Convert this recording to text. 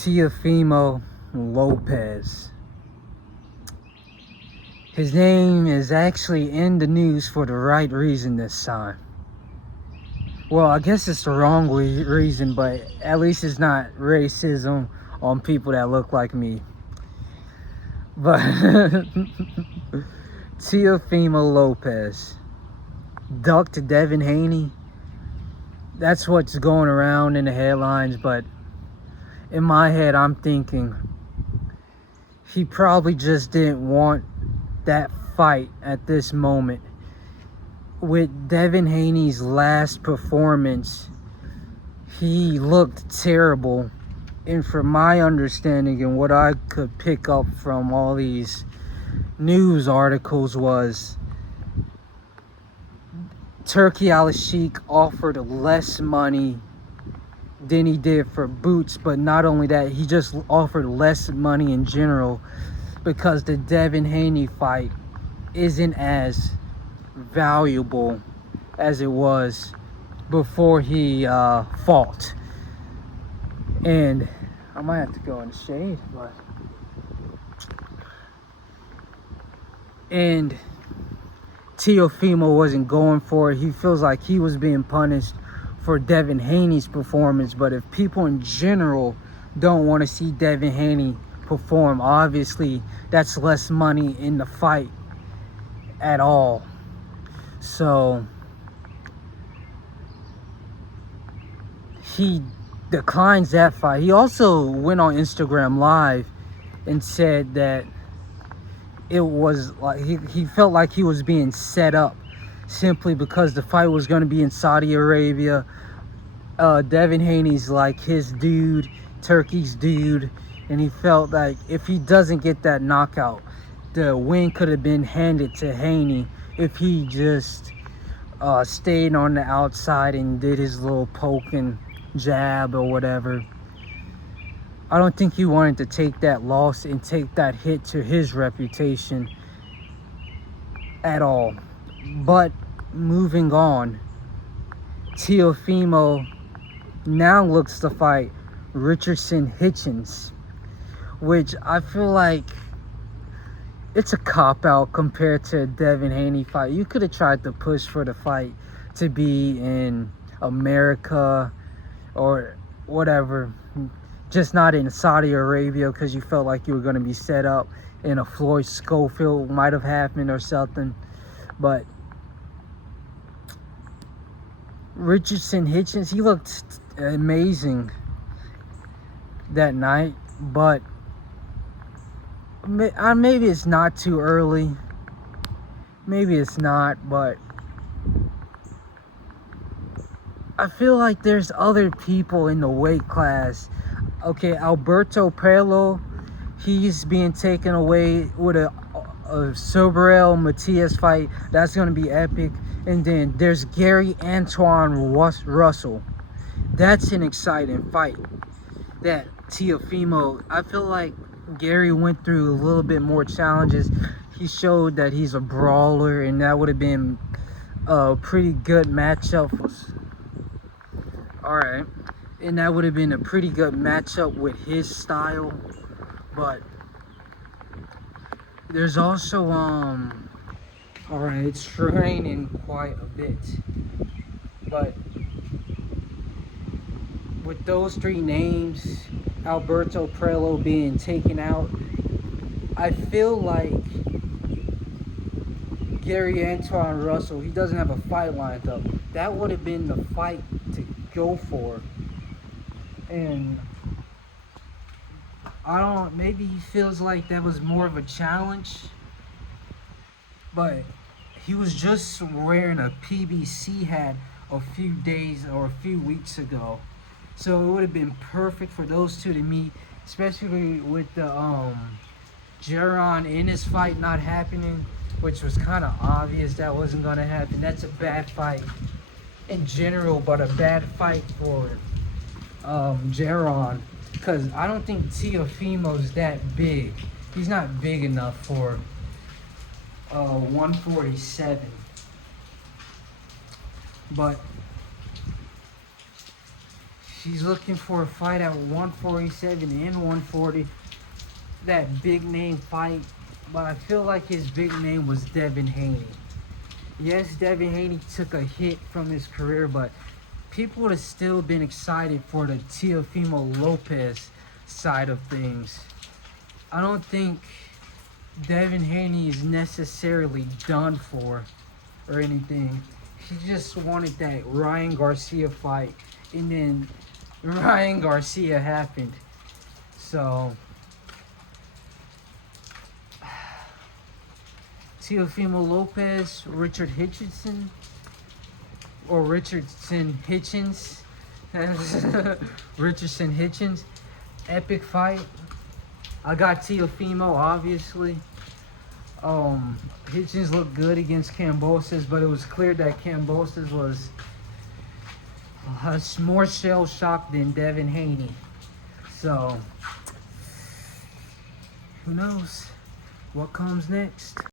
Teofimo Lopez. His name is actually in the news for the right reason this time. Well, I guess it's the wrong reason, but at least it's not racism on people that look like me. But Teofimo Lopez ducked Devin Haney. That's what's going around in the headlines, but in my head, I'm thinking he probably just didn't want that fight at this moment. With Devin Haney's last performance, he looked terrible. And from my understanding and what I could pick up from all these news articles was Turki Al-Sheikh offered less money than he did for Boots, but not only that, he just offered less money in general because the Devin Haney fight isn't as valuable as it was before he fought. And I might have to go in the shade, but and Teofimo wasn't going for it. He feels like he was being punished for Devin Haney's performance. But if people in general don't want to see Devin Haney perform, obviously that's less money in the fight at all. So he declines that fight. He also went on Instagram Live and said that it was like he felt like he was being set up simply because the fight was going to be in Saudi Arabia. Devin Haney's like his dude, Turkey's dude, and he felt like if he doesn't get that knockout, the win could have been handed to Haney if he just stayed on the outside and did his little poke and jab or whatever. I don't think he wanted to take that loss and take that hit to his reputation at all. But moving on, Teofimo now looks to fight Richardson Hitchens, which I feel like it's a cop-out compared to a Devin Haney fight. You could have tried to push for the fight to be in America or whatever, just not in Saudi Arabia, because you felt like you were going to be set up in a Floyd Schofield might have happened or something. But Richardson Hitchens, he looked amazing that night, but maybe it's not too early. Maybe it's not, but I feel like there's other people in the weight class. Okay, Alberto Perlo, he's being taken away with a Soberel Matias fight. That's going to be epic. And then there's Gary Antoine Russell. That's an exciting fight. That Teofimo, I feel like Gary went through a little bit more challenges. He showed that he's a brawler, and that would have been a pretty good matchup. Alright. And that would have been a pretty good matchup with his style. But there's also alright, it's raining quite a bit. But with those three names, Alberto Prelo being taken out, I feel like Gary Antoine Russell, he doesn't have a fight lined up. That would have been the fight to go for. And I don't, maybe he feels like that was more of a challenge, but he was just wearing a PBC hat a few days or a few weeks ago. So it would have been perfect for those two to meet, especially with the Jaron Ennis fight not happening, which was kind of obvious that wasn't going to happen. That's a bad fight in general, but a bad fight for Jaron, because I don't think Teofimo's that big. He's not big enough for 147. But He's looking for a fight at 147 and 140. That big name fight. But I feel like his big name was Devin Haney. Yes, Devin Haney took a hit from his career, but people would have still been excited for the Teofimo Lopez side of things. I don't think Devin Haney is necessarily done for or anything. He just wanted that Ryan Garcia fight, and then Ryan Garcia happened. So Teofimo Lopez, Richard Hitchinson, or Richardson Hitchens. Richardson Hitchens. Epic fight. I got Teofimo, obviously. Hitchens looked good against Kambosos, but it was clear that Kambosos was more shell-shocked than Devin Haney. So, who knows what comes next?